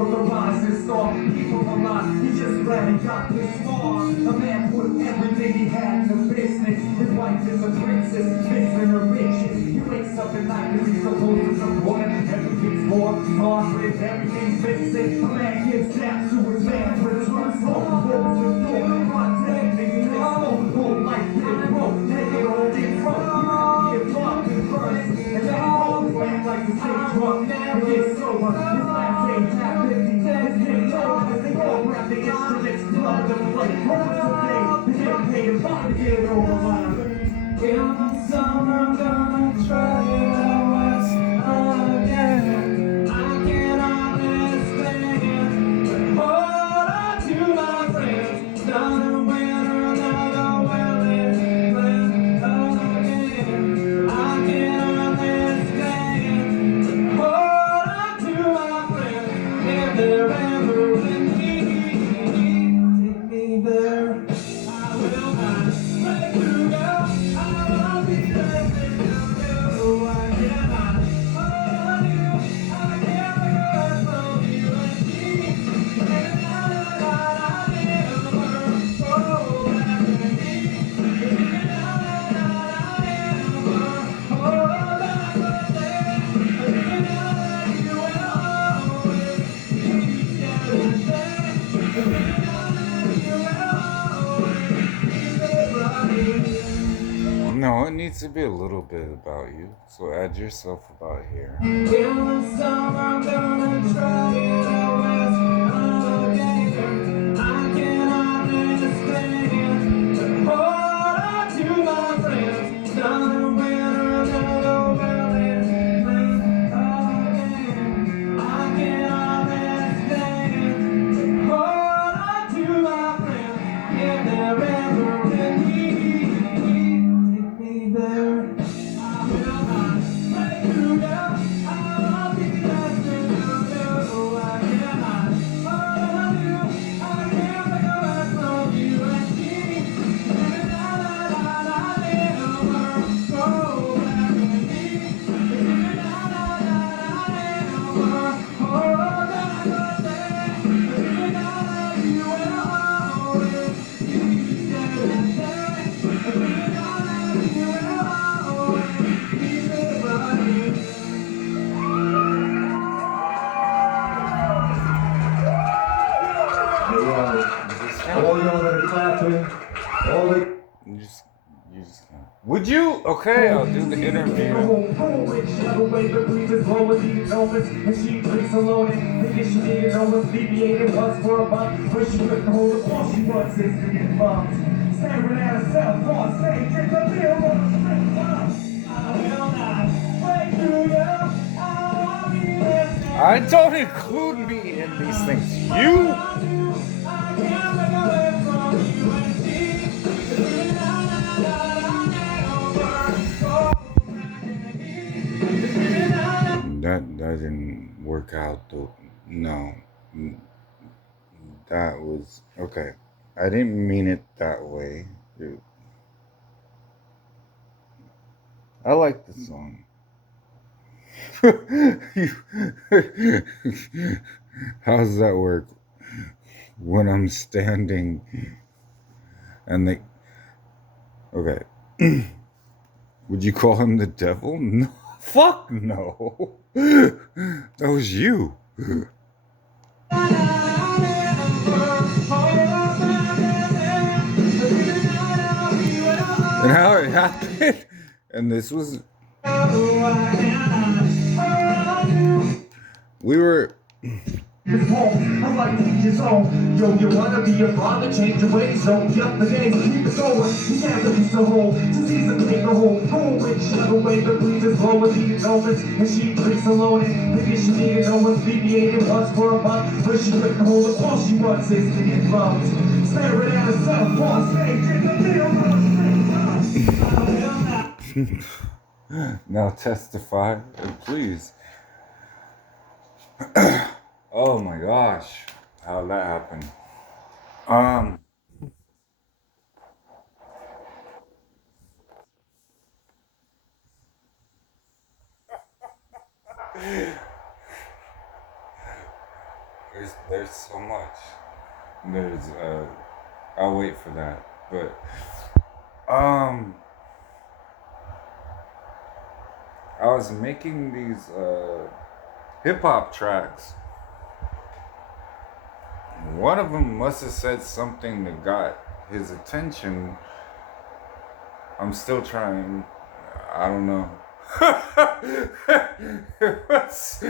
authorized and star. People alive, he just glad he got this far. A man put everything he had in the business. His wife is a princess, missing her riches. He wakes up at night and he's supposed to support her. Everything's more hard with everything's missing. A man gives death to his man with trust. Hope, opens the door, run down, niggas live slow. Whole life been broke, naked on this road. You have to get robbed in first, and then he holds back like the same drunk. And get sober, his last ain't half 50. His game over as they all grab the instruments, blow them like moments of day. They get paid and find to get it over line. In the summer, I'm gonna try it out once again. I can't understand, but hold on to my friends. Another winter, another well-lit plan again. I can't understand, but hold on to my friends. If they're ever with me, take me there. I will not let you go. I will be there with you. I cannot hold you. I can't let go of you and me. And I never go back to me. And I never go back to me. And you will always be there. No, it needs to be a little bit about you. So add yourself about here. In the summer, I'm gonna try it out again. I cannot understand, but hold on to my friends. Another winter, another well-lit plan again. I cannot understand, but hold on to my friends. If they're ever with me, take me there. I will not let you go. I'll be there to you. I cannot hold you. I can't make a rest from you and me. And I never go back with me. And I never go back with me. And you will always be there. And you will always be there. All y'all that are clapping, all the You just can't. Would you? Okay, I'll do the interview. Whichever way the breeze is blowing, these moments, and she drinks alone. And thinking she needed no alleviated once for a month. When she couldn't hold it, all she wants is to get bumped. Staring at herself on stage, drink a beer on the strip club. I will not break through you. I'll be there. I don't include me in these things. You? I can't make away from you and see. That didn't work out though. No. That was okay. I didn't mean it that way. I like the song. How does that work? When I'm standing and they. Okay. Would you call him the devil? No. Fuck no. That was you. And how it happened. And this was. We were. I'm like teachers home. Yo, you wanna be a father, change your ways, so yup the days, keep it going. You can't release the whole disease and take a whole whichever way the breeze is blowing, these moments, and she drinks alone. And maybe she needed no alleviated once for a month, but she couldn't hold it. All she wants is to get bumped. Staring at herself on stage, drink a beer on the strip club. Now testify, please. Oh my gosh, how'd that happen? There's so much. There's I'll wait for that. But um I was making these hip hop tracks. One of them must have said something that got his attention. I'm still trying. I don't know. It was-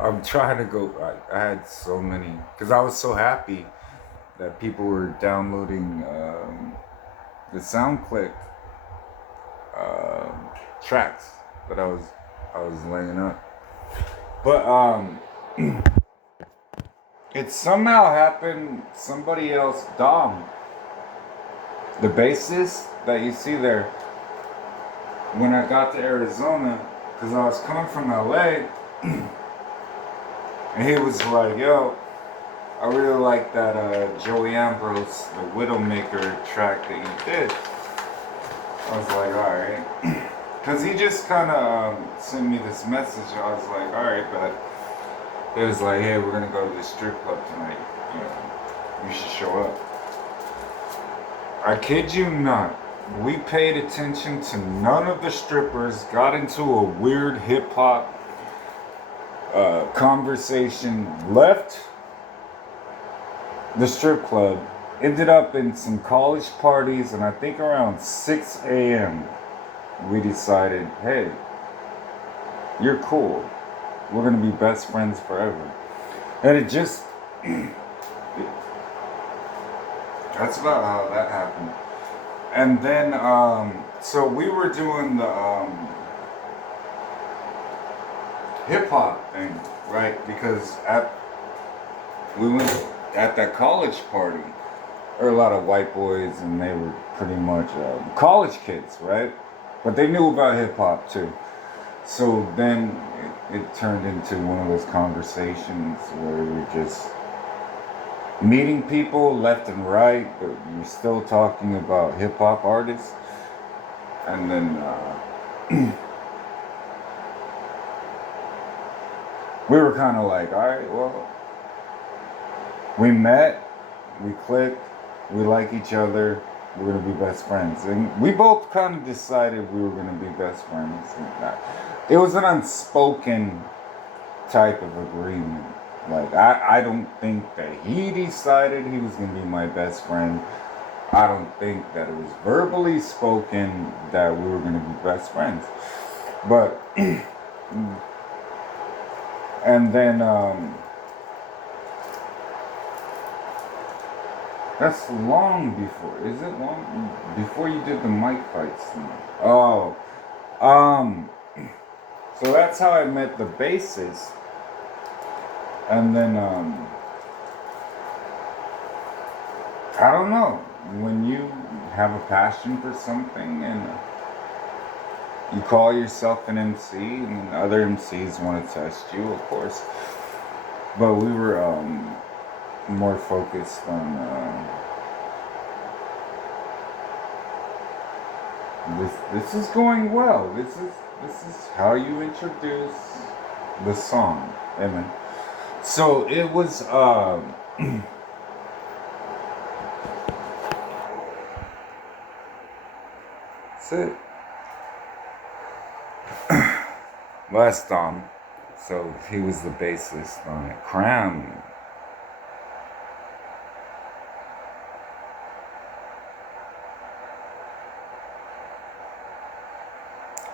I'm trying to go. I had so many because I was so happy that people were downloading the SoundClick tracks that I was laying up. But it somehow happened. Somebody else, Dom, the bassist that you see there, when I got to Arizona, because I was coming from LA, and he was like, "Yo, I really like that Joey Ambrose, the Widowmaker track that you did." I was like, "All right," because he just kind of sent me this message. I was like, "All right," but it was like, "Hey, we're gonna go to the strip club tonight. You know, you should show up." I kid you not. We paid attention to none of the strippers, got into a weird hip hop conversation, left the strip club, ended up in some college parties, and I think around 6 a.m. we decided, hey, you're cool. We're gonna be best friends forever. And it just, that's about how that happened. And then, so we were doing the hip hop thing, right? Because we went at that college party. There were a lot of white boys, and they were pretty much college kids, right? But they knew about hip hop too. So then it turned into one of those conversations where you're just meeting people left and right, but you're still talking about hip hop artists. And then we were kind of like, all right, well, we met, we clicked, we like each other, we're gonna be best friends. And we both kind of decided we were gonna be best friends. It was an unspoken type of agreement. Like, I don't think that he decided he was gonna be my best friend. I don't think that it was verbally spoken that we were gonna be best friends. But, and then, that's long before. Is it long before you did the mic fights thing? Oh, um, so that's how I met the bassist, and then I don't know, when you have a passion for something and you call yourself an MC, and other MCs want to test you, of course. But we were more focused on this is going well. This is how you introduce the song. Amen. So it was that's it. Last Dom. So he was the bassist on it. Cram.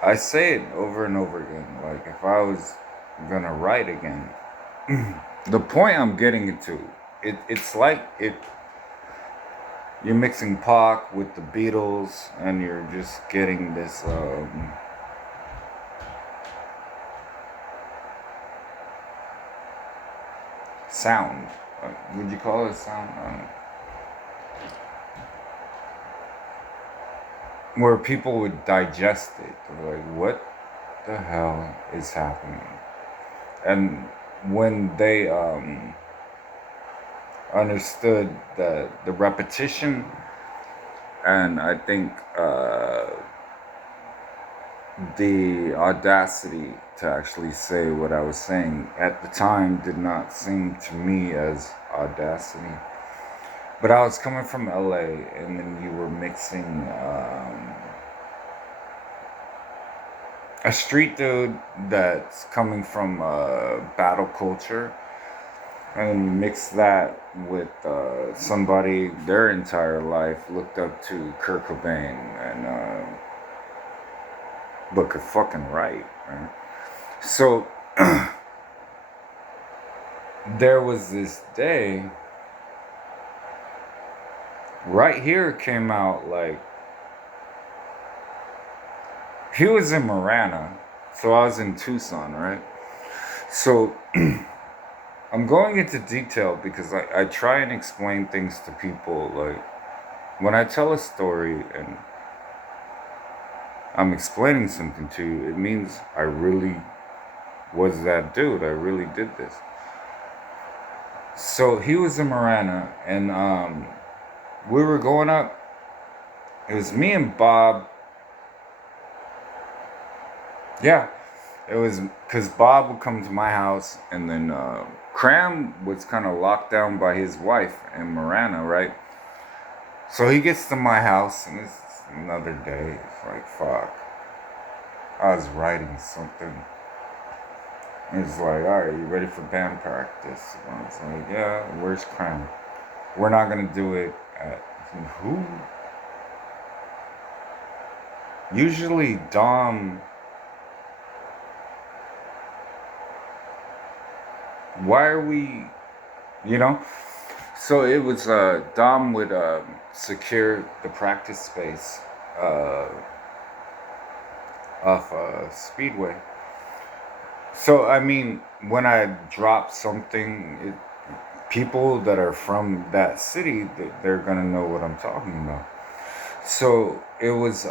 I say it over and over again. Like, if I was gonna write again, the point I'm getting into, it's like you're mixing Pac with the Beatles, and you're just getting this sound. Would you call it a sound? Where people would digest it. They're like, what the hell is happening? And when they understood the repetition, and I think the audacity to actually say what I was saying at the time did not seem to me as audacity. But I was coming from LA, and then you were mixing a street dude that's coming from battle culture, and you mix that with somebody their entire life looked up to Kurt Cobain and but could fucking write, right? So there was this day right here came out like he was in Marana, so I was in Tucson, right? So I'm going into detail because I try and explain things to people. Like when I tell a story and I'm explaining something to you, it means I really was that dude. I really did this. So he was in Marana, and we were going up. It was me and Bob. Yeah, it was because Bob would come to my house, and then Cram was kind of locked down by his wife in Marana, right? So he gets to my house, and it's another day. It's like, fuck. I was writing something. He's like, alright, you ready for band practice? And I was like, yeah, where's Cram? We're not gonna do it at who? Usually Dom. Why are we, you know? So it was Dom would secure the practice space off Speedway. So I mean, when I drop something, people that are from that city, they're gonna know what I'm talking about. So it was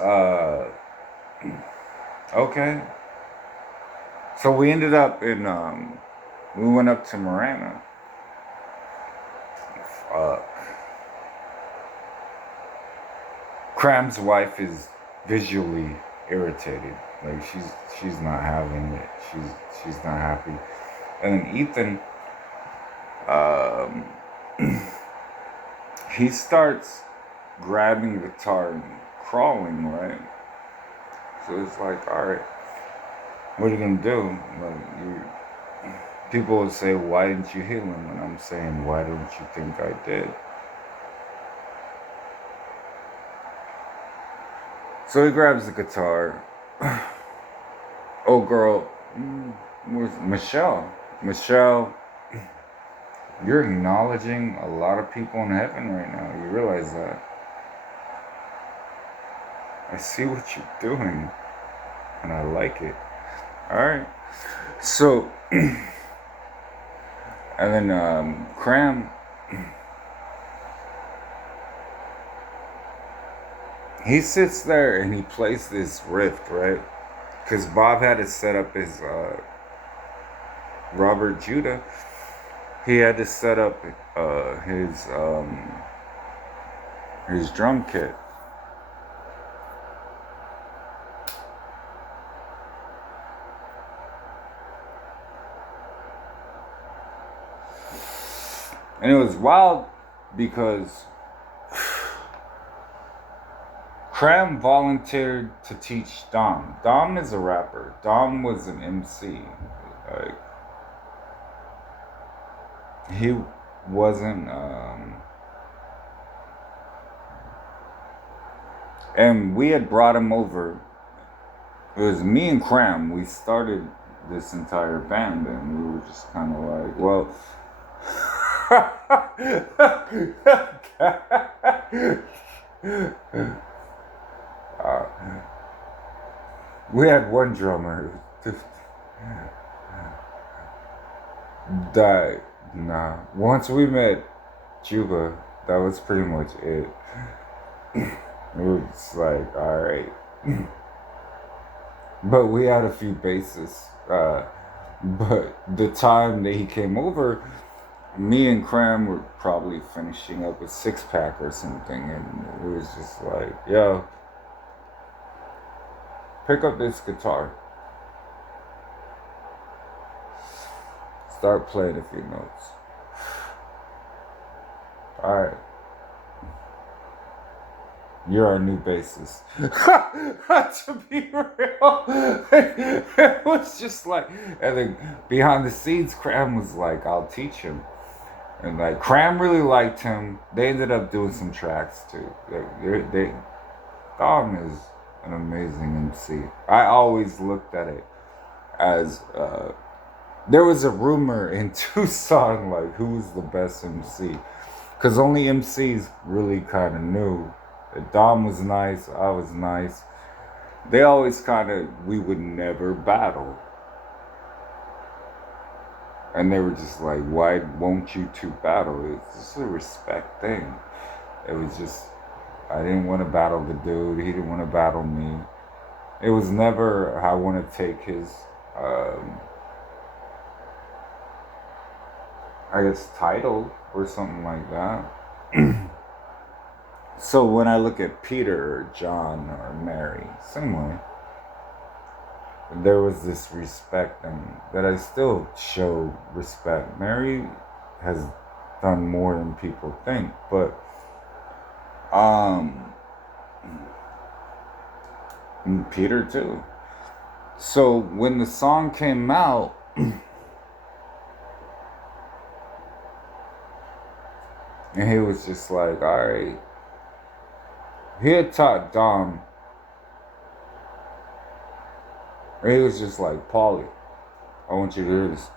okay. So we ended up in we went up to Marana. Uh, Cram's wife is visually irritated. Like she's not having it. She's not happy. And then Ethan, um, he starts grabbing the guitar and crawling, right? So it's like, all right, what are you gonna do? Like people would say, why didn't you heal him? And I'm saying, why don't you think I did? So he grabs the guitar. Oh, girl, where's Michelle? Michelle, you're acknowledging a lot of people in heaven right now. You realize that? I see what you're doing, and I like it. All right. So, and then Cram, he sits there and he plays this riff, right? Because Bob had to set up his Robert Judah. He had to set up his drum kit. And it was wild because Cram volunteered to teach Dom. Dom is a rapper. Dom was an MC. Like, he wasn't, and we had brought him over. It was me and Cram. We started this entire band, and we were just kind of like, well, we had one drummer died. Nah. Once we met Cuba, that was pretty much it. It was like, alright. But we had a few bases. But the time that he came over, me and Cram were probably finishing up a 6-pack or something, and it was just like, yo, Pick up this guitar. Start playing a few notes. Alright. You're our new bassist. To be real. It was just like, and then behind the scenes, Cram was like, I'll teach him. And like, Cram really liked him. They ended up doing some tracks too. Dom is an amazing MC. I always looked at it as, there was a rumor in Tucson, like, who's the best MC? Because only MCs really kind of knew. Dom was nice, I was nice. They always we would never battle. And they were just like, why won't you two battle? It's just a respect thing. It was just, I didn't want to battle the dude, he didn't want to battle me. It was never, I want to take his, I guess, title or something like that. So when I look at Peter or John or Mary, same way, there was this respect, and that I still show respect. Mary has done more than people think, but and Peter too. So when the song came out, and he was just like, alright. He had taught Dom. And he was just like, Paulie, I want you to hear this.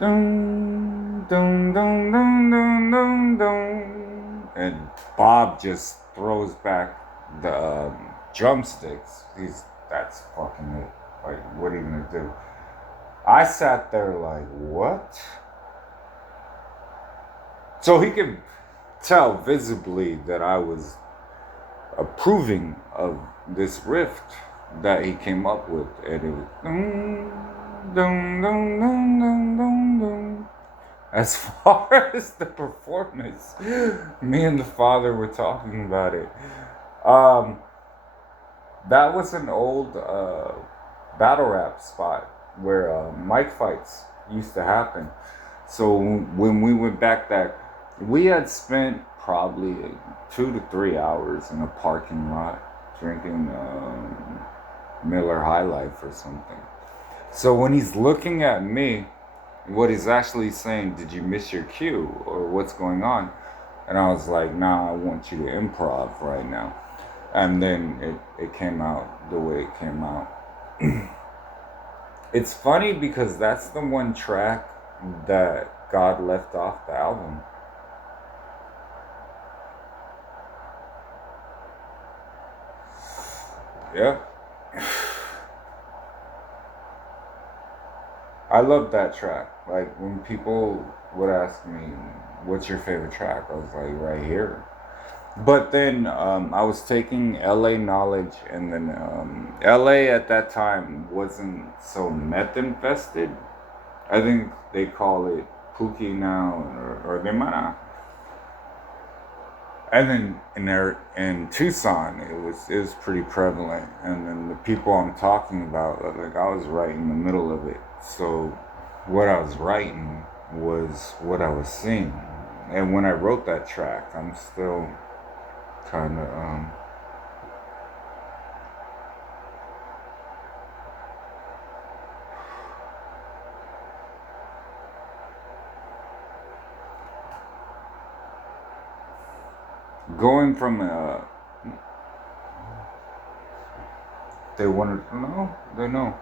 Dun, dun, dun, dun, dun, dun, dun. And Bob just throws back the drumsticks. That's fucking it. Like, what are you gonna do? I sat there like, what? So he could tell visibly that I was approving of this riff that he came up with, and it was dun, dun, dun, dun, dun, dun, dun. As far as the performance, me and the father were talking about it. That was an old battle rap spot where mic fights used to happen. So when we went back we had spent probably 2 to 3 hours in a parking lot drinking Miller High Life or something. So when he's looking at me, what he's actually saying, did you miss your cue or what's going on? And I was like, nah, I want you to improv right now. And then it came out the way it came out. It's funny because that's the one track that God left off the album. Yeah. I love that track. Like, when people would ask me, what's your favorite track? I was like, right here. But then I was taking LA knowledge, and then LA at that time wasn't so meth infested. I think they call it Pookie now, or they might not. And then in Tucson, it was pretty prevalent. And then the people I'm talking about, like, I was right in the middle of it. So what I was writing was what I was seeing. And when I wrote that track, I'm still kind of going from they wanted to know, they know.